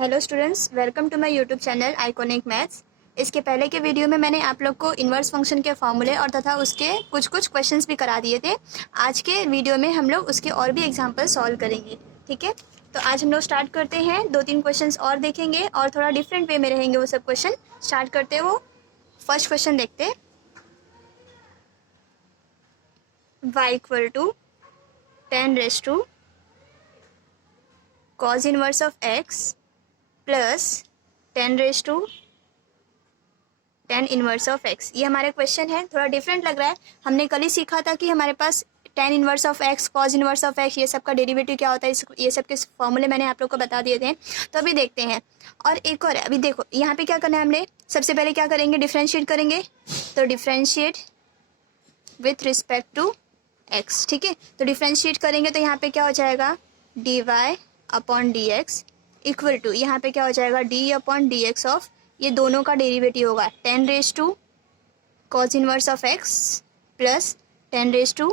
Hello students, welcome to my YouTube channel Iconic Maths. इसके पहले के वीडियो में मैंने आप लोग को इन्वर्स फंक्शन के फॉर्मूले और तथा उसके कुछ क्वेश्चंस भी करा दिए थे। आज के वीडियो में हम लोग उसके और भी एग्जांपल सॉल्व करेंगे। ठीक है, तो आज हम लोग स्टार्ट करते हैं। 2-3 क्वेश्चंस और देखेंगे और थोड़ा डिफरेंट वे में रहेंगे वो सब क्वेश्चन। स्टार्ट करते हो, फर्स्ट क्वेश्चन देखते। y equal to 10 cos inverse of x plus 10 inverse of x। ये हमारा क्वेश्चन है, थोड़ा डिफरेंट लग रहा है। हमने कल ही सीखा था कि हमारे पास 10 inverse of x, cos inverse of x, ये सब का डेरिवेटिव क्या होता है, ये सब के फॉर्मूले मैंने आप लोग को बता दिए थे। तो अभी देखते हैं। और एक और है, अभी देखो यहाँ पे क्या करना है हमने। सबसे पहले क्या करेंगे, डिफ्रेंशिएट करेंगे। तो differentiate with respect to x। ठीक है, तो डिफ्रेंशिएट करेंगे तो यहाँ पे क्या हो जाएगा, dy upon d x equal to, यहाँ पे क्या हो जाएगा, d upon d x of, ये दोनों का डेरिवेटिव होगा 10 cos inverse of x plus 10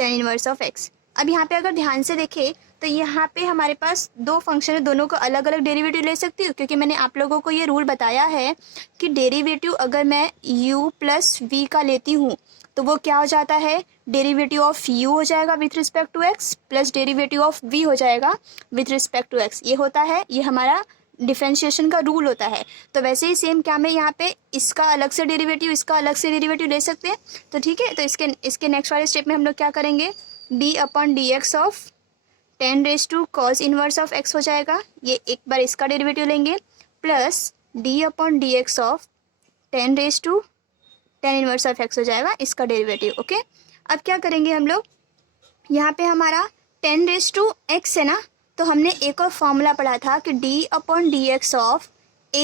inverse of x। अब यहाँ पे अगर ध्यान से देखें तो यहाँ पे हमारे पास दो फंक्शन है, दोनों को अलग अलग डेरिवेटिव ले सकती हूँ, क्योंकि मैंने आप लोगों को ये रूल बताया है कि डेरिवेटिव अगर मैं u प्लस वी का लेती हूँ तो वो क्या हो जाता है, डेरिवेटिव ऑफ u हो जाएगा with respect to x plus derivative of v हो जाएगा विथ रिस्पेक्ट टू x। ये होता है, ये हमारा डिफरेंशिएशन का रूल होता है। तो वैसे ही सेम क्या मैं यहाँ पे इसका अलग से डेरिवेटिव, इसका अलग से डेरिवेटिव ले सकते हैं। तो ठीक है, तो इसके नेक्स्ट वाले स्टेप में हम लोग क्या करेंगे, d upon d x of 10 cos inverse of x हो जाएगा, ये एक बार इसका डेरिवेटिव लेंगे, plus d upon d x of 10 inverse of x हो जाएगा इसका डेरिवेटिव। ओके, अब क्या करेंगे हम लोग, यहाँ पे हमारा 10 है ना, तो हमने एक और फॉर्मूला पढ़ा था कि d upon d x of a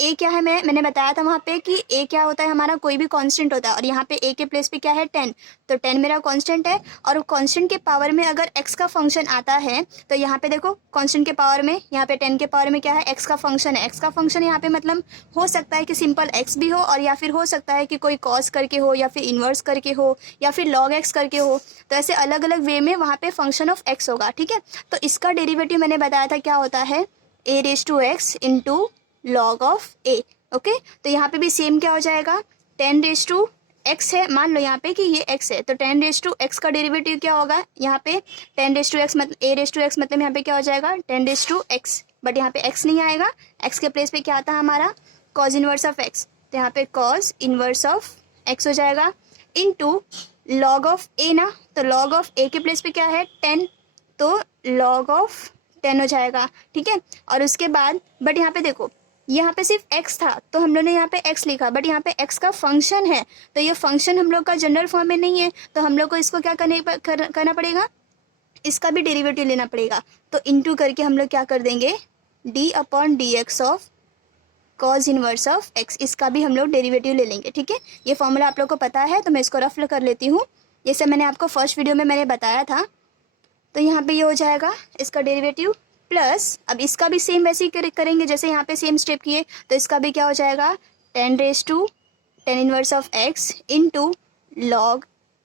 ए क्या है, मैंने बताया था वहाँ पे कि a क्या होता है, हमारा कोई भी कांस्टेंट होता है, और यहाँ पे a के प्लेस पे क्या है 10, तो 10 मेरा कांस्टेंट है। और कांस्टेंट के पावर में अगर x का फंक्शन आता है तो यहाँ पे देखो कांस्टेंट के पावर में, यहाँ पे 10 के पावर में क्या है, x का फंक्शन है। x का फंक्शन यहाँ पे मतलब हो सकता है कि सिंपल x भी हो, और या फिर हो सकता है कि कोई कॉस करके हो, या फिर इन्वर्स करके हो, या फिर log x करके हो। तो ऐसे अलग अलग वे में वहाँ पे फंक्शन ऑफ x होगा। ठीक है, तो इसका डेरिवेटिव मैंने बताया था क्या होता है, a⁻x into log of a। Okay, तो यहाँ पे भी सेम क्या हो जाएगा, 10x है, मान लो यहाँ पे कि ये x है, तो 10x का डेरिवेटिव क्या होगा, यहाँ पे 10x मतलब a⁻x मतलब यहाँ पे क्या हो जाएगा 10x, बट यहाँ पे x नहीं आएगा, x के प्लेस पे क्या आता है हमारा cos इनवर्स ऑफ x, तो यहाँ पे cos इनवर्स ऑफ x हो जाएगा इंटू लॉग ऑफ a ना, तो लॉग ऑफ a के प्लेस पे क्या है 10, तो लॉग ऑफ 10 हो जाएगा। ठीक है, और उसके बाद बट यहाँ पे देखो, यहाँ पे सिर्फ x था तो हम लोग ने यहाँ पे x लिखा, बट यहाँ पे x का फंक्शन है, तो ये फंक्शन हम लोग का जनरल फॉर्म में नहीं है, तो हम लोग को इसको क्या करना पड़ेगा, इसका भी डेरिवेटिव लेना पड़ेगा। तो इंटू करके हम लोग क्या कर देंगे, d upon d x of cos inverse of x, इसका भी हम लोग डेरिवेटिव ले लेंगे। ठीक है, ये फॉर्मूला आप लोग को पता है, तो मैं इसको रफ कर लेती हूँ। ये सब मैंने आपको फर्स्ट वीडियो में मैंने बताया था। तो यहाँ पे ये हो जाएगा इसका डेरिवेटिव, प्लस अब इसका भी सेम वैसे ही करेंगे जैसे यहाँ पे सेम स्टेप किए, तो इसका भी क्या हो जाएगा 10 inverse of x into log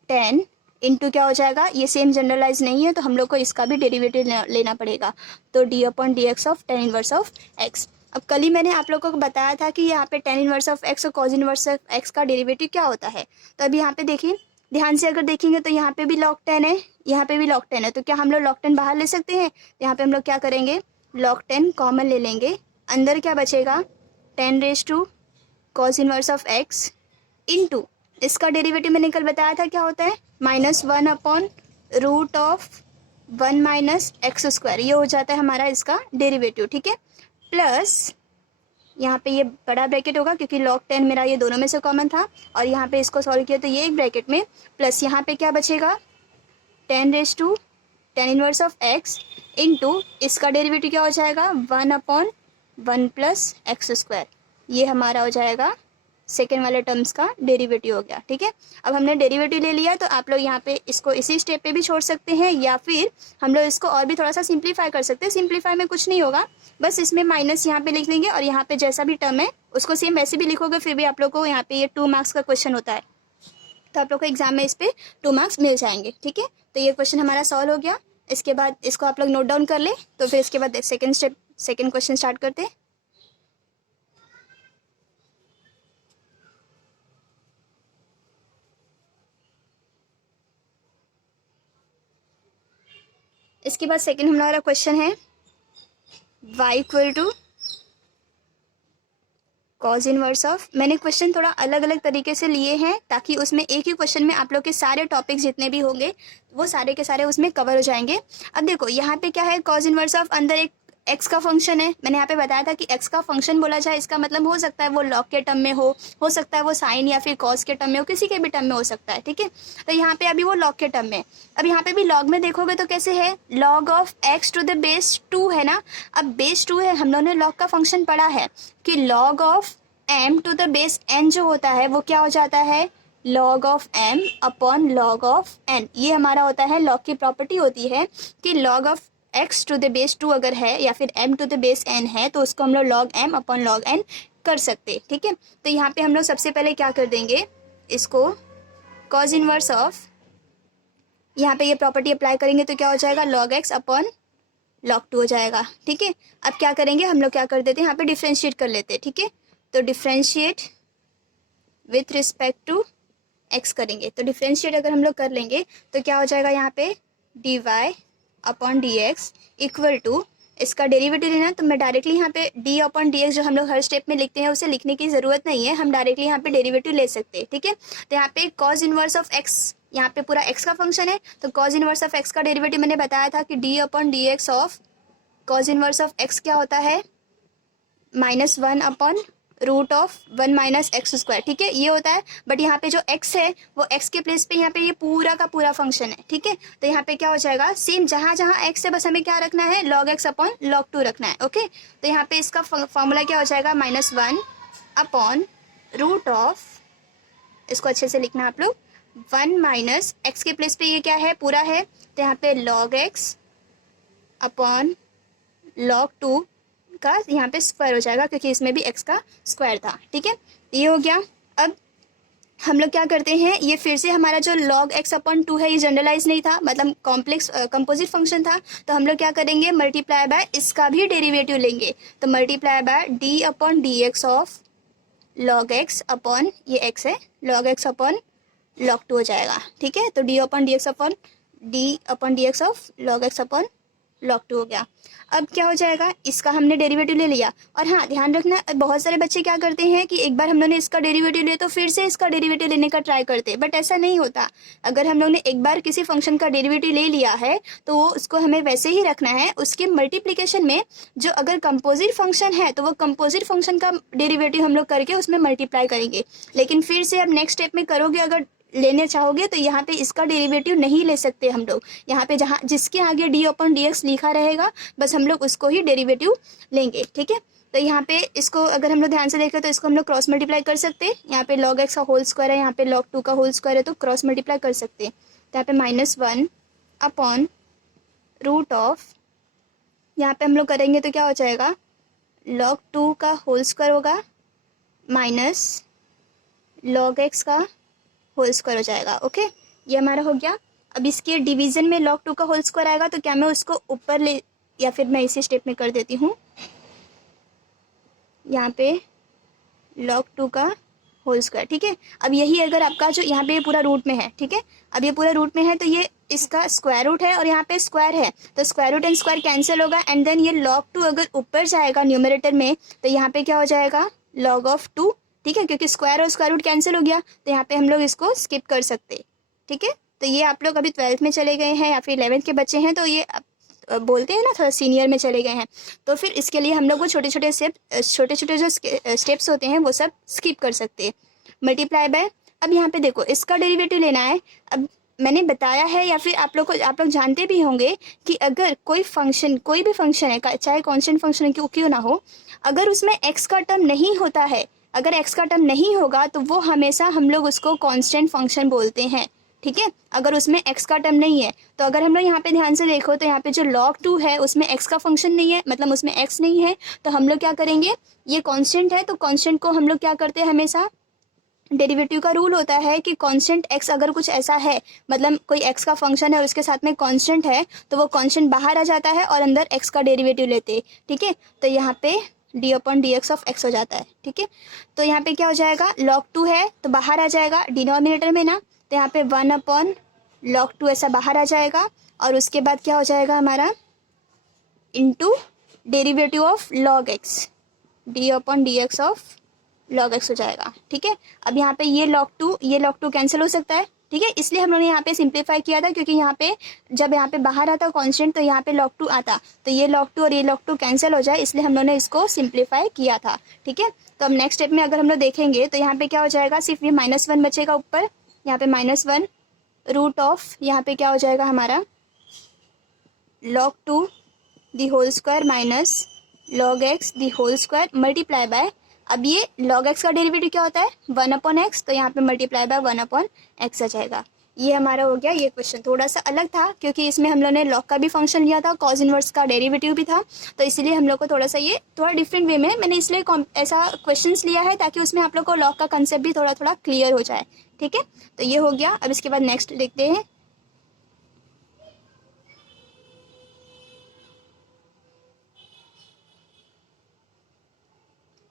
10 into क्या हो जाएगा, ये सेम जनरलाइज नहीं है तो हम लोग को इसका भी डेरिवेटिव लेना पड़ेगा, तो d upon d x of 10 inverse of x। अब कल ही मैंने आप लोगों को बताया था कि यहाँ पे 10 इनवर्स ऑफ x और cos इनवर्स ऑफ x का डेरिवेटिव क्या होता है। तो अभी यहाँ पे देखिए, ध्यान से अगर देखेंगे तो यहाँ पे भी log 10 है, यहाँ पे भी log 10 है, तो क्या हम लोग log 10 बाहर ले सकते हैं। यहाँ पे हम लोग क्या करेंगे, log 10 कॉमन ले लेंगे, अंदर क्या बचेगा 10 cos inverse of x into इसका डेरिवेटिव मैंने कल बताया था क्या होता है, -1 upon root of 1 minus x square, ये हो जाता है हमारा इसका डेरिवेटिव। ठीक है, प्लस यहाँ पे ये बड़ा ब्रैकेट होगा क्योंकि log 10 मेरा ये दोनों में से कॉमन था, और यहाँ पे इसको सॉल्व किया तो ये एक ब्रैकेट में, प्लस यहाँ पे क्या बचेगा 10 इनवर्स ऑफ x इंटू इसका डेरिवेटिव क्या हो जाएगा 1 अपॉन 1 प्लस एक्स स्क्वायर, ये हमारा हो जाएगा सेकेंड वाले टर्म्स का डेरिवेटिव हो गया। ठीक है, अब हमने डेरिवेटिव ले लिया, तो आप लोग यहाँ पे इसको इसी स्टेप पे भी छोड़ सकते हैं, या फिर हम लोग इसको और भी थोड़ा सा सिंप्लीफाई कर सकते हैं। सिंप्लीफाई में कुछ नहीं होगा, बस इसमें माइनस यहाँ पे लिख लेंगे, और यहाँ पे जैसा भी टर्म है उसको सेम वैसे भी लिखोगे, फिर भी आप लोग को यहाँ पे ये 2 मार्क्स का क्वेश्चन होता है, तो आप लोग को एग्जाम में इस पर 2 मार्क्स मिल जाएंगे। ठीक है, तो ये क्वेश्चन हमारा सॉल्व हो गया। इसके बाद इसको आप लोग नोट डाउन कर ले, तो फिर इसके बाद second step second question start करते हैं। इसके बाद सेकेंड हमारा क्वेश्चन है y equal to cos inverse of. मैंने क्वेश्चन थोड़ा अलग अलग तरीके से लिए हैं ताकि उसमें एक ही क्वेश्चन में आप लोग के सारे टॉपिक्स जितने भी होंगे वो सारे के सारे उसमें कवर हो जाएंगे। अब देखो यहाँ पे क्या है, कॉज इनवर्स ऑफ अंदर एक एक्स का फंक्शन है। मैंने यहाँ पे बताया था कि एक्स का फंक्शन बोला जाए, इसका मतलब हो सकता है वो लॉग के टर्म में हो सकता है वो साइन या फिर कॉस के टर्म में हो, किसी के भी टर्म में हो सकता है। ठीक है, तो यहाँ पे अभी वो लॉग के टर्म में। अब यहाँ पे भी लॉग में देखोगे तो कैसे है, log of x to the base 2 है ना। अब बेस 2 है, हम लोगों ने लॉग का फंक्शन पढ़ा है कि log of m to the base n जो होता है वो क्या हो जाता है, log of m upon log of n। ये हमारा होता है लॉग की प्रॉपर्टी होती है कि log of x to the base 2 अगर है या फिर m to the base n है तो उसको हम लोग log m upon log n कर सकते। ठीक है, तो यहाँ पे हम लोग सबसे पहले क्या कर देंगे, इसको cos इनवर्स ऑफ, यहाँ पे ये प्रॉपर्टी अप्लाई करेंगे तो क्या हो जाएगा, log x अपॉन log 2 हो जाएगा। ठीक है, अब क्या करेंगे, हम लोग क्या कर देते हैं, यहाँ पे डिफ्रेंशिएट कर लेते हैं। ठीक है, तो differentiate with respect to x करेंगे। तो डिफ्रेंशिएट अगर हम लोग कर लेंगे तो क्या हो जाएगा, यहाँ पे d y upon d x equal to, इसका डेरिवेटिव लेना तो मैं डायरेक्टली यहाँ पे डी अपॉन डी एक्स जो हम लोग हर स्टेप में लिखते हैं उसे लिखने की ज़रूरत नहीं है, हम डायरेक्टली यहाँ पे डेरिवेटिव ले सकते हैं। ठीक है, तो यहाँ पे कॉज इनवर्स ऑफ एक्स, यहाँ पे पूरा एक्स का फंक्शन है तो कॉज इनवर्स ऑफ एक्स का डेरिवेटिव मैंने बताया था कि d upon d x of cos inverse of x क्या होता है, -1 upon root of 1 minus x square. ठीक है, ये होता है, बट यहाँ पे जो x है वो x के प्लेस पे यहाँ पे ये पूरा का पूरा फंक्शन है। ठीक है, तो यहाँ पे क्या हो जाएगा, सेम जहाँ जहाँ x है बस हमें क्या रखना है, log x अपॉन log 2 रखना है। ओके, तो यहाँ पे इसका फॉर्मूला क्या हो जाएगा, -1 अपॉन रूट ऑफ, इसको अच्छे से लिखना आप लोग, 1 माइनस एक्स के प्लेस पे ये क्या है, पूरा है, तो यहाँ पे log x अपॉन log 2 का यहाँ पे स्क्वायर हो जाएगा क्योंकि इसमें भी x का स्क्वायर था। ठीक है, ये हो गया। अब हम लोग क्या करते हैं, ये फिर से हमारा जो log x अपॉन 2 है ये जनरलाइज नहीं था, मतलब कॉम्प्लेक्स कंपोजिट फंक्शन था, तो हम लोग क्या करेंगे, मल्टीप्लाई बाय इसका भी डेरिवेटिव लेंगे, तो multiply by D upon d x of log x upon, ये x है, log x अपॉन log 2 हो जाएगा। ठीक है, तो D upon d x of log x upon log 2 हो गया। अब क्या हो जाएगा, इसका हमने डेरिवेटिव ले लिया, और हाँ ध्यान रखना बहुत सारे बच्चे क्या करते हैं कि एक बार हम लोग ने इसका डेरिवेटिव लिया तो फिर से इसका डेरिवेटिव लेने का ट्राई करते हैं, बट ऐसा नहीं होता। अगर हम लोग ने एक बार किसी फंक्शन का डेरिवेटिव ले लिया है तो वो उसको हमें वैसे ही रखना है, उसके मल्टीप्लिकेशन में जो अगर कंपोजिट फंक्शन है तो वो कंपोजिट फंक्शन का डेरिवेटिव हम लोग करके उसमें मल्टीप्लाई करेंगे। लेकिन फिर से अब नेक्स्ट स्टेप में करोगे अगर लेने चाहोगे तो यहाँ पे इसका डेरिवेटिव नहीं ले सकते हम लोग, यहाँ पे जहाँ जिसके आगे डी अपॉन डी एक्स लिखा रहेगा बस हम लोग उसको ही डेरिवेटिव लेंगे। ठीक है, तो यहाँ पे इसको अगर हम लोग ध्यान से देखें तो इसको हम लोग क्रॉस मल्टीप्लाई कर सकते हैं, यहाँ पे log x का होल स्क्वायर है, यहाँ पे log 2 का होल स्क्वायर है, तो क्रॉस मल्टीप्लाई कर सकते हैं। तो यहाँ पे -1 अपॉन रूट ऑफ, यहाँ पे हम लोग करेंगे तो क्या हो जाएगा, log 2 का होल स्क्वायर होगा माइनस log x का होल स्क्वायर हो जाएगा। ओके, ये हमारा हो गया। अब इसके डिवीजन में log 2 का होल स्क्वायर आएगा तो क्या मैं उसको ऊपर ले, या फिर मैं इसी स्टेप में कर देती हूँ, यहाँ पे log 2 का होल स्क्वायर। ठीक है, अब यही अगर आपका जो यहाँ पे पूरा रूट में है, ठीक है, अब ये पूरा रूट में है तो ये इसका स्क्वायर रूट है और यहाँ पे स्क्वायर है, तो square root and square cancel होगा, एंड देन ये log 2 अगर ऊपर जाएगा न्यूमरेटर में तो यहाँ पे क्या हो जाएगा, log ऑफ 2। ठीक है, क्योंकि स्क्वायर और स्क्वायर रूट कैंसिल हो गया तो यहाँ पे हम लोग इसको स्किप कर सकते। ठीक है, तो ये आप लोग अभी 12th में चले गए हैं या फिर 11th के बच्चे हैं तो ये बोलते हैं ना थोड़ा सीनियर में चले गए हैं, तो फिर इसके लिए हम लोग वो छोटे छोटे जो स्टेप्स होते हैं वो सब स्किप कर सकते हैं। मल्टीप्लाई बाय, अब यहाँ पे देखो इसका डेरिवेटिव लेना है। अब मैंने बताया है या फिर आप लोग जानते भी होंगे कि अगर कोई भी फंक्शन है, चाहे कॉन्स्टेंट फंक्शन क्यों ना हो, अगर उसमें एक्स का टर्म नहीं होता है, अगर x का टर्म नहीं होगा तो वो हमेशा हम लोग उसको कांस्टेंट फंक्शन बोलते हैं। ठीक है, अगर उसमें x का टर्म नहीं है तो अगर हम लोग यहाँ पे ध्यान से देखो तो यहाँ पे जो log 2 है उसमें x का फंक्शन नहीं है, मतलब उसमें x नहीं है, तो हम लोग क्या करेंगे, ये कांस्टेंट है तो कांस्टेंट को हम लोग क्या करते हैं, हमेशा डेरिवेटिव का रूल होता है कि कांस्टेंट x अगर कुछ ऐसा है, मतलब कोई x का फंक्शन है उसके साथ में कांस्टेंट है, तो वो कांस्टेंट बाहर आ जाता है और अंदर x का डेरिवेटिव लेते हैं। ठीक है, तो यहाँ पे d/dx ऑफ x हो जाता है। ठीक है, तो यहाँ पे क्या हो जाएगा, log 2 है तो बाहर आ जाएगा डिनोमिनेटर में ना, तो यहाँ पे 1/log 2 ऐसा बाहर आ जाएगा, और उसके बाद क्या हो जाएगा हमारा into derivative of log x, d/dx of log x हो जाएगा। ठीक है, अब यहाँ पे ये log 2 कैंसिल हो सकता है। ठीक है, इसलिए हम लोगों ने यहाँ पे सिंप्लीफाई किया था, क्योंकि यहाँ पे जब यहाँ पे बाहर आता कांस्टेंट तो यहाँ पे log 2 आता, तो ये log 2 और ये log 2 कैंसिल हो जाए, इसलिए हम लोगों ने इसको सिंप्लीफाई किया था। ठीक है, तो अब नेक्स्ट स्टेप में अगर हम लोग देखेंगे तो यहाँ पे क्या हो जाएगा, सिर्फ ये -1 बचेगा ऊपर, यहाँ पे -1 रूट ऑफ, यहाँ पे क्या हो जाएगा हमारा log 2 the whole square minus log x the whole square multiply by, अब ये log x का डेरिवेटिव क्या होता है 1/x, तो यहाँ पे मल्टीप्लाई बाय 1/x आ जाएगा। ये हमारा हो गया ये क्वेश्चन। थोड़ा सा अलग था क्योंकि इसमें हम लोग ने log का भी फंक्शन लिया था, cos इनवर्स का डेरिवेटिव भी था, तो इसलिए हम लोग को थोड़ा सा ये थोड़ा डिफरेंट वे में मैंने इसलिए ऐसा क्वेश्चंस लिया है ताकि उसमें आप लोग को log का कंसेप्ट भी थोड़ा थोड़ा क्लियर हो जाए। ठीक है, तो ये हो गया। अब इसके बाद नेक्स्ट देखते हैं।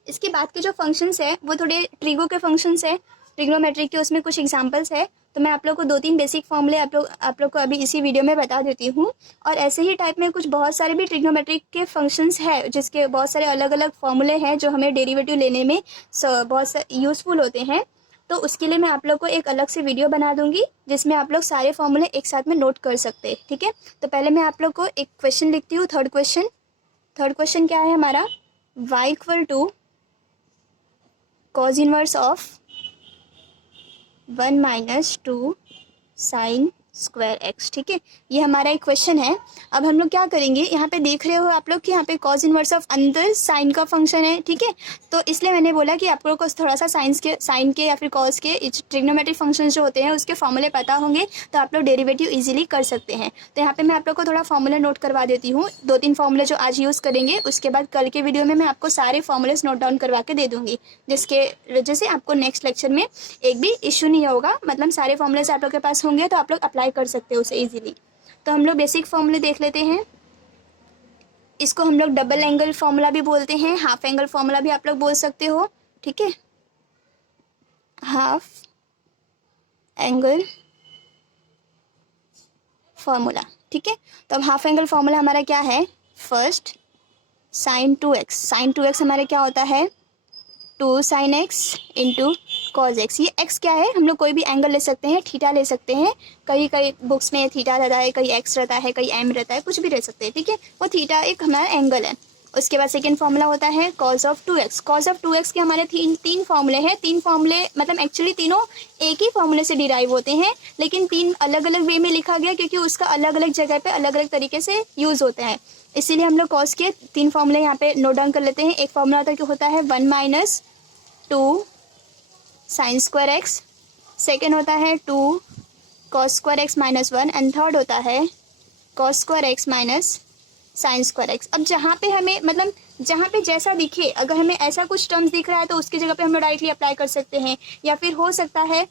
इसके बाद के जो फंक्शंस है वो थोड़े ट्रिगो के फंक्शंस है, ट्रिग्नोमेट्रिक के, उसमें कुछ एग्जांपल्स है, तो मैं आप लोग को 2-3 बेसिक फॉर्मूले आप लोग को अभी इसी वीडियो में बता देती हूँ। और ऐसे ही टाइप में कुछ बहुत सारे भी ट्रिग्नोमेट्रिक के फंक्शंस है जिसके बहुत सारे अलग अलग फॉर्मूले हैं जो हमें डेरिवेटिव लेने में बहुत यूज़फुल होते हैं। तो उसके लिए मैं आप लोग को एक अलग से वीडियो बना दूंगी जिसमें आप लोग सारे फॉर्मूले एक साथ में नोट कर सकते हैं। ठीक है, तो पहले मैं आप लोग को एक क्वेश्चन लिखती हूँ। थर्ड क्वेश्चन क्या है हमारा, y = cos inverse of 1 - 2 sin square x। ठीक है, ये हमारा एक क्वेश्चन है। अब हम लोग क्या करेंगे, यहाँ पे देख रहे हो आप लोग कि यहाँ पे cos इनवर्स ऑफ अंदर साइन का फंक्शन है। ठीक है, तो इसलिए मैंने बोला कि आप लोग को थोड़ा सा साइन के या फिर cos के ट्रिग्नोमेट्रिक फंक्शन जो होते हैं उसके फॉर्मूले पता होंगे तो आप लोग डेरिवेटिव इजीली कर सकते हैं। तो यहाँ पे मैं आप लोग को थोड़ा फॉर्मूला नोट करवा देती हूँ, 2-3 फॉर्मूले जो आज यूज़ करेंगे, उसके बाद कल के वीडियो में मैं आपको सारे फॉर्मूलेस नोट डाउन करवा के दे दूँगी, जिसके वजह से आपको नेक्स्ट लेक्चर में एक भी इशू नहीं होगा। मतलब सारे फॉर्मूलेस आप लोग के पास होंगे तो आप लोग अप्लाई कर सकते हो उसे इजीली। तो हम लोग बेसिक फॉर्मूले देख लेते हैं। इसको हम लोग डबल एंगल फॉर्मूला भी बोलते हैं, हाफ एंगल फॉर्मूला भी आप लोग बोल सकते हो। ठीक है, हाफ एंगल फॉर्मूला। ठीक है, तो अब हाफ एंगल फॉर्मूला हमारा क्या है, फर्स्ट sin 2x हमारे क्या होता है 2 sin x into cos x. ये x क्या है, हम लोग कोई भी एंगल ले सकते हैं, थीटा ले सकते हैं, कई बुक्स में थीटा रहता है, कई x रहता है, कई m रहता है, कुछ भी रह सकते हैं। ठीक है, वो थीटा एक हमारा एंगल है। उसके बाद सेकेंड फार्मूला होता है cos of 2x। cos of 2x के हमारे तीन फार्मूले हैं। 3 फार्मूले मतलब एक्चुअली तीनों एक ही फार्मूले से डिराइव होते हैं, लेकिन 3 अलग अलग वे में लिखा गया क्योंकि उसका अलग अलग जगह पे अलग अलग तरीके से यूज़ होता है। इसीलिए हम लोग cos के 3 फार्मूले यहाँ पे नोट डाउन कर लेते हैं। एक फार्मूला होता है 1 - 2 sin स्क्वायर एक्स, सेकेंड होता है 2 cos square x -1 and third होता है cos square x minus sine square x. अब जहाँ पे हमें मतलब जहाँ पे जैसा दिखे, अगर हमें ऐसा कुछ टर्म्स दिख रहा है तो उसकी जगह पे हम लोग डायरेक्टली अप्लाई कर सकते हैं, या फिर हो सकता है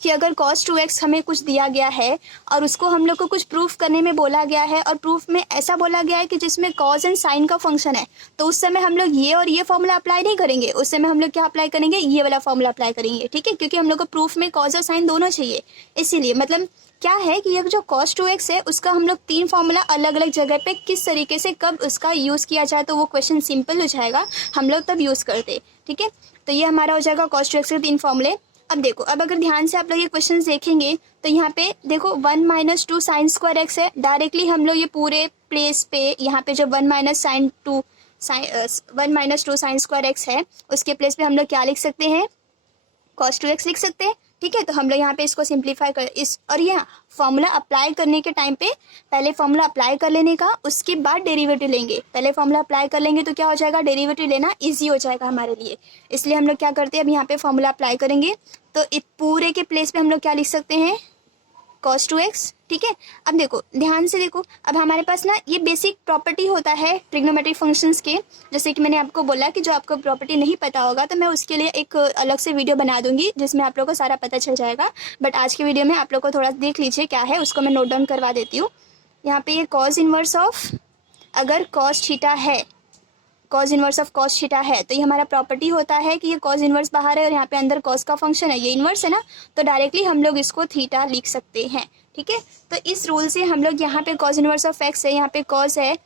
कि अगर cos 2x हमें कुछ दिया गया है और उसको हम लोग को कुछ प्रूफ करने में बोला गया है और प्रूफ में ऐसा बोला गया है कि जिसमें cos एंड साइन का फंक्शन है, तो उस समय हम लोग ये और ये फॉर्मूला अप्लाई नहीं करेंगे, उस समय हम लोग क्या अप्लाई करेंगे, ये वाला फॉर्मूला अप्लाई करेंगे। ठीक है, क्योंकि हम लोग को प्रूफ में cos और साइन दोनों चाहिए। इसीलिए मतलब क्या है कि ये जो cos 2x है उसका हम लोग 3 फार्मूला अलग अलग जगह पे किस तरीके से कब उसका यूज़ किया जाए तो वो क्वेश्चन सिंपल हो जाएगा, हम लोग तब यूज़ करते। ठीक है, तो ये हमारा हो जाएगा cos 2x के 3 फार्मूले। अब देखो, अब अगर ध्यान से आप लोग ये क्वेश्चन देखेंगे तो यहाँ पे देखो 1 - 2 sin स्क्वायर एक्स है। डायरेक्टली हम लोग ये पूरे प्लेस पे यहाँ पे जो 1 - 2 sin स्क्वायर एक्स है उसके प्लेस पे हम लोग क्या लिख सकते हैं, cos 2x लिख सकते हैं। ठीक है, तो हम लोग यहाँ पे इसको सिंप्लीफाई कर और ये फॉर्मूला अप्लाई करने के टाइम पे पहले फॉर्मूला अप्लाई कर लेने का, उसके बाद डेरिवेटिव लेंगे। पहले फॉर्मूला अप्लाई कर लेंगे तो क्या हो जाएगा, डेरिवेटिव लेना इजी हो जाएगा हमारे लिए। इसलिए हम लोग क्या करते हैं, अब यहाँ पे फॉर्मूला अप्लाई करेंगे तो पूरे के प्लेस पे हम लोग क्या लिख सकते हैं, cos 2x ठीक है। अब देखो ध्यान से देखो, अब हमारे पास ना ये बेसिक प्रॉपर्टी होता है ट्रिग्नोमेट्रिक फंक्शंस के। जैसे कि मैंने आपको बोला कि जो आपको प्रॉपर्टी नहीं पता होगा तो मैं उसके लिए एक अलग से वीडियो बना दूंगी जिसमें आप लोग को सारा पता चल जाएगा। बट आज के वीडियो में आप लोग को थोड़ा देख लीजिए क्या है, उसको मैं नोट डाउन करवा देती हूँ। यहाँ पे ये कॉज इनवर्स ऑफ, अगर कॉस थीटा है, cause inverse of cos theta है तो ये हमारा प्रॉपर्टी होता है कि ये कॉज इनवर्स बाहर है और यहाँ पे अंदर कॉस का फंक्शन है, ये इनवर्स है ना, तो डायरेक्टली हम लोग इसको थीटा लिख सकते हैं। ठीक है, तो इस रूल से हम लोग यहाँ पे कॉज इनवर्स ऑफ एक्स है, यहाँ पे कॉस है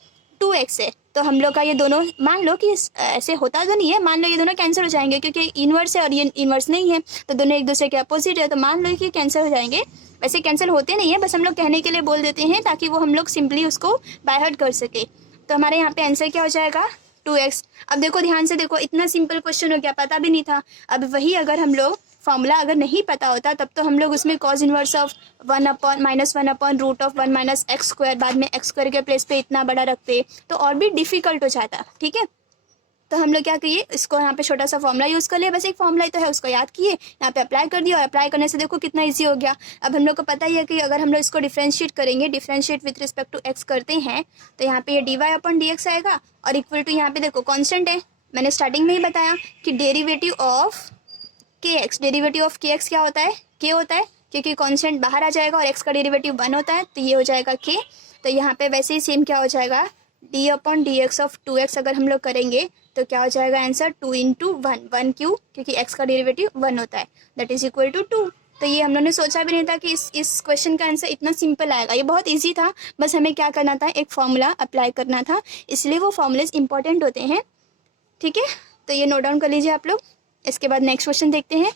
2x है, तो हम लोग का ये दोनों मान लो कि ऐसे होता तो नहीं है, मान लो ये दोनों कैंसिल हो जाएंगे क्योंकि इनवर्स है और ये इनवर्स नहीं है, तो दोनों एक दूसरे के अपोजिट है, तो मान लो कि कैंसिल हो जाएंगे। वैसे कैंसिल होते नहीं है, बस हम लोग कहने के लिए बोल देते हैं ताकि वो हम लोग सिंपली उसको बाय हार्ट कर सके। तो हमारे यहाँ पे आंसर क्या हो जाएगा 2x। अब देखो ध्यान से देखो, इतना सिंपल क्वेश्चन हो गया, पता भी नहीं था। अब वही अगर हम लोग फॉर्मूला अगर नहीं पता होता तब तो हम लोग उसमें cause inverse of 1/-1/√1 minus x square, बाद में एक्स स्क्वायर के प्लेस पे इतना बड़ा रखते तो और भी डिफिकल्ट हो जाता। ठीक है, तो हम लोग क्या करिए, इसको यहाँ पे छोटा सा फॉर्मूला यूज़ कर लिया, बस एक फॉर्मूला ही तो है, उसको याद किए, यहाँ पे अप्लाई कर दिया और अप्लाई करने से देखो कितना इजी हो गया। अब हम लोग को पता ही है कि अगर हम लोग इसको डिफ्रेंशिएट करेंगे, differentiate with respect to x करते हैं तो यहाँ पे ये dy/dx आएगा और इक्वल टू यहाँ पे देखो कॉन्स्टेंट है, मैंने स्टार्टिंग में ही बताया कि derivative of kx, derivative of kx क्या होता है, k होता है, क्योंकि कॉन्स्टेंट बाहर आ जाएगा और x का डेरिवेटिव 1 होता है तो ये हो जाएगा k। तो यहाँ पे वैसे ही सेम क्या हो जाएगा d/dx ऑफ 2x अगर हम लोग करेंगे तो क्या हो जाएगा आंसर 2 × 1, 1 क्यों, क्योंकि x का डेरिवेटिव 1 होता है, दैट इज इक्वल टू 2। तो ये हम लोगों ने सोचा भी नहीं था कि इस क्वेश्चन का आंसर इतना सिंपल आएगा, ये बहुत इजी था, बस हमें क्या करना था, एक फॉर्मूला अप्लाई करना था, इसलिए वो फॉर्मूलेज इंपॉर्टेंट होते हैं। ठीक है, तो ये नोट डाउन कर लीजिए आप लोग। इसके बाद नेक्स्ट क्वेश्चन देखते हैं।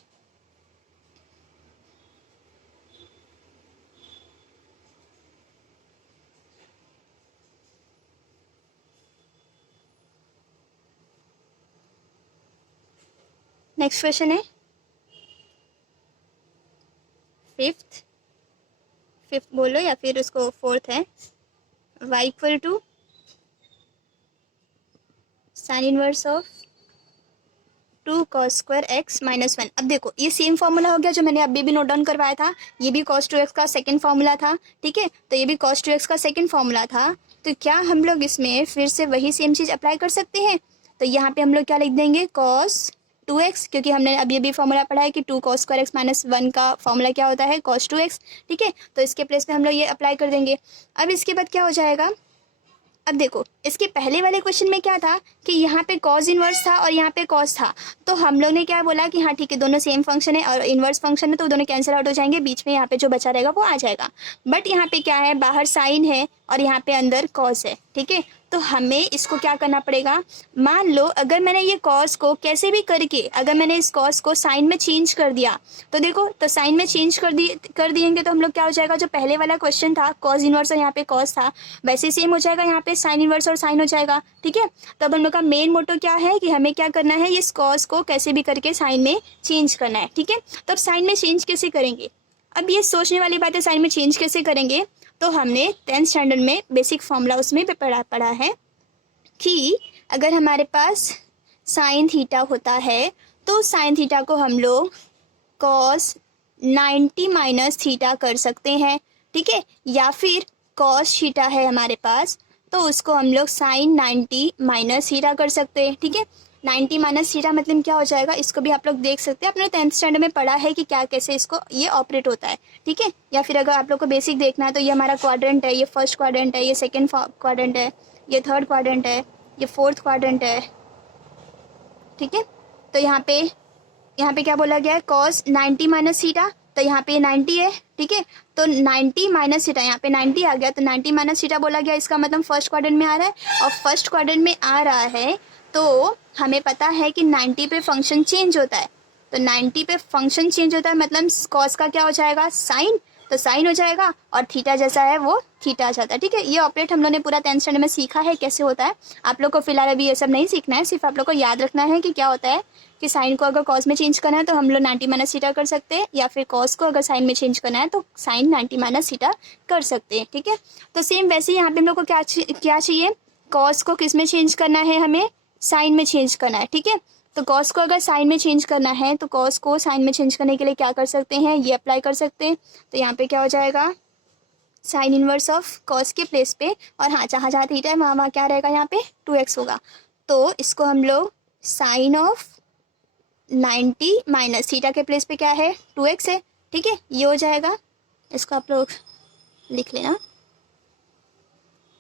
नेक्स्ट क्वेश्चन है फिफ्थ बोलो या फिर उसको फोर्थ है, y equal to sine inverse of 2 cos square x minus 1। अब देखो ये सेम फॉर्मूला हो गया जो मैंने अभी भी नोट डाउन करवाया था, ये भी cos 2x का सेकंड फॉर्मूला था। ठीक है, तो ये भी cos 2x का सेकंड फॉर्मूला था, तो क्या हम लोग इसमें फिर से वही सेम चीज़ अप्लाई कर सकते हैं। तो यहाँ पे हम लोग क्या लिख देंगे cos 2x, क्योंकि हमने अभी अभी फॉर्मूला पढ़ा है कि 2 cos स्क्वायर x माइनस 1 का फॉर्मूला क्या होता है cos 2x। ठीक है, तो इसके प्लेस पे हम लोग ये अप्लाई कर देंगे। अब इसके बाद क्या हो जाएगा, अब देखो इसके पहले वाले क्वेश्चन में क्या था कि यहाँ पे कॉज इनवर्स था और यहाँ पे कॉस था, तो हम लोग ने क्या बोला कि हाँ ठीक है दोनों सेम फंक्शन है और इनवर्स फंक्शन है तो दोनों कैंसिल आउट हो जाएंगे, बीच में यहाँ पे जो बचा रहेगा वो आ जाएगा। बट यहाँ पे क्या है, बाहर साइन है और यहाँ पे अंदर कॉस है। ठीक है, तो हमें इसको क्या करना पड़ेगा, मान लो अगर मैंने ये कॉस को कैसे भी करके अगर मैंने इस कॉस को साइन में चेंज कर दिया तो देखो, तो साइन में चेंज कर दिएंगे तो हम लोग क्या हो जाएगा, जो पहले वाला क्वेश्चन था कॉस इनवर्स और यहाँ पे कॉस था वैसे सेम हो जाएगा, यहाँ पे साइन इनवर्स और साइन हो जाएगा। ठीक है, तो अब हम लोग का मेन मोटो क्या है कि हमें क्या करना है, इस कॉस को कैसे भी करके साइन में चेंज करना है। ठीक है, तो अब साइन में चेंज कैसे करेंगे, अब ये सोचने वाली बात है, साइन में चेंज कैसे करेंगे। तो हमने 10th स्टैंडर्ड में बेसिक फॉर्मूला उसमें पढ़ा है कि अगर हमारे पास साइन थीटा होता है तो साइन थीटा को हम लोग कॉस 90 माइनस थीटा कर सकते हैं। ठीक है, या फिर कॉस थीटा है हमारे पास तो उसको हम लोग साइन 90 माइनस थीटा कर सकते हैं। ठीक है, 90 माइनस थीटा मतलब क्या हो जाएगा, इसको भी आप लोग देख सकते हैं, अपने 10th स्टैंडर्ड में पढ़ा है कि क्या कैसे इसको ये ऑपरेट होता है। ठीक है, या फिर अगर आप लोग को बेसिक देखना है तो ये हमारा क्वाड्रेंट है, ये फर्स्ट क्वाड्रेंट है, ये सेकेंड क्वाड्रेंट है, ये थर्ड क्वाड्रेंट है, ये फोर्थ क्वाड्रेंट है। ठीक है, तो यहाँ पे क्या बोला गया है, कॉस 90 माइनस थीटा, तो यहाँ पे 90 है। ठीक है, तो 90 माइनस थीटा, यहाँ पे 90 आ गया तो 90 माइनस थीटा बोला गया, इसका मतलब फर्स्ट क्वाड्रेंट में आ रहा है और फर्स्ट क्वाड्रेंट में आ रहा है तो हमें पता है कि 90 पे फंक्शन चेंज होता है, तो 90 पे फंक्शन चेंज होता है मतलब कॉस का क्या हो जाएगा साइन, तो साइन हो जाएगा और थीटा जैसा है वो थीटा आ जाता है। ठीक है, ये ऑपरेट हम लोग ने पूरा 10th स्टैंडर्ड में सीखा है कैसे होता है। आप लोग को फिलहाल अभी ये सब नहीं सीखना है, सिर्फ आप लोग को याद रखना है कि क्या होता है कि साइन को अगर कॉस में चेंज करना है तो हम लोग 90 माइनस थीटा कर सकते हैं, या फिर कॉस को अगर साइन में चेंज करना है तो साइन 90 माइनस थीटा कर सकते हैं। ठीक है, तो सेम वैसे ही यहाँ पे हम लोग को क्या चाहिए, कॉस को किस में चेंज करना है, हमें साइन में चेंज करना है। ठीक है, तो कॉस को अगर साइन में चेंज करना है तो कॉस को साइन में चेंज करने के लिए क्या कर सकते हैं, ये अप्लाई कर सकते हैं। तो यहाँ पे क्या हो जाएगा साइन इनवर्स ऑफ कॉस के प्लेस पे, और हाँ जहाँ जहाँ थीटा है वहाँ वहाँ क्या रहेगा, यहाँ पे 2x होगा। तो इसको हम लोग साइन ऑफ 90 माइनस थीटा के प्लेस पे क्या है 2x है, ठीक है, ये हो जाएगा। इसको आप लोग लिख लेना,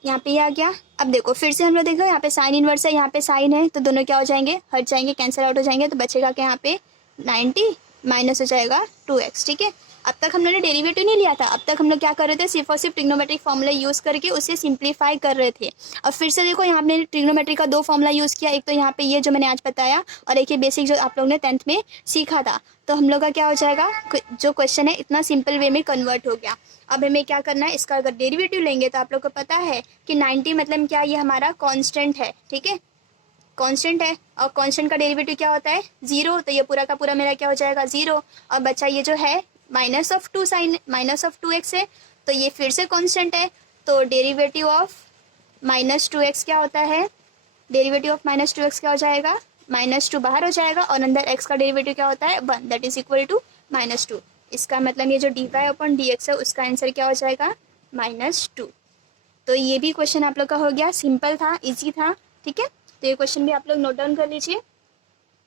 यहाँ पे ये आ गया। अब देखो फिर से हम लोग देखो यहाँ पे साइन इनवर्स है, यहाँ पे साइन है, तो दोनों क्या हो जाएंगे, हट जाएंगे, कैंसिल आउट हो जाएंगे, तो बचेगा क्या यहाँ पे 90 माइनस हो जाएगा 2x, ठीक है। अब तक हम लोगों ने डेरिवेटिव नहीं लिया था, अब तक हम लोग क्या कर रहे थे, सिर्फ और सिर्फ ट्रिग्नोमेट्रिक फॉर्मूला यूज़ करके उसे सिंप्लीफाई कर रहे थे। अब फिर से देखो यहाँ मैंने ट्रिग्नोमेट्री का 2 फॉर्मूला यूज़ किया, एक तो यहाँ पे ये जो मैंने आज बताया, और एक ये बेसिक जो आप लोगों ने 10th में सीखा था। तो हम लोग का क्या हो जाएगा, जो क्वेश्चन है इतना सिंपल वे में कन्वर्ट हो गया। अब हमें क्या करना है, इसका अगर डेरिवेटिव लेंगे तो आप लोग को पता है कि 90 मतलब क्या, ये हमारा कॉन्स्टेंट है, ठीक है, कांस्टेंट है, और कांस्टेंट का डेरिवेटिव क्या होता है 0, तो ये पूरा का पूरा मेरा क्या हो जाएगा 0। और बचा ये जो है minus of 2 sine minus of 2x है, तो ये फिर से कांस्टेंट है, तो डेरिवेटिव ऑफ माइनस 2x क्या होता है, डेरिवेटिव ऑफ माइनस 2x क्या हो जाएगा, -2 बाहर हो जाएगा, और अंदर x का डेरिवेटिव क्या होता है 1, दैट इज इक्वल टू -2। इसका मतलब ये जो dy/dx है उसका आंसर क्या हो जाएगा -2। तो ये भी क्वेश्चन आप लोग का हो गया, सिंपल था, इजी था, ठीक है। तो ये क्वेश्चन भी आप लोग नोट डाउन कर लीजिए।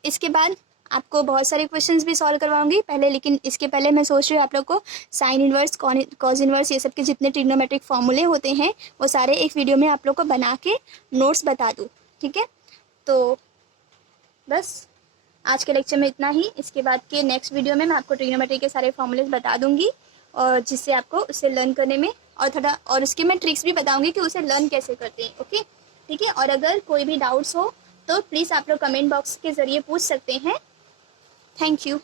इसके बाद आपको बहुत सारे क्वेश्चंस भी सॉल्व करवाऊंगी पहले, लेकिन इसके पहले मैं सोच रही हूँ आप लोग को साइन इनवर्स, कॉस इनवर्स, ये सब के जितने ट्रिग्नोमेट्रिक फॉर्मूले होते हैं वो सारे एक वीडियो में आप लोग को बना के नोट्स बता दूँ, ठीक है। तो बस आज के लेक्चर में इतना ही। इसके बाद के नेक्स्ट वीडियो में मैं आपको ट्रिग्नोमेट्री के सारे फॉर्मूलेस बता दूंगी, और जिससे आपको उसे लर्न करने में और थोड़ा, और उसके मैं ट्रिक्स भी बताऊंगी कि उसे लर्न कैसे करते हैं, ओके, ठीक है। और अगर कोई भी डाउट्स हो तो प्लीज़ आप लोग कमेंट बॉक्स के ज़रिए पूछ सकते हैं। Thank you.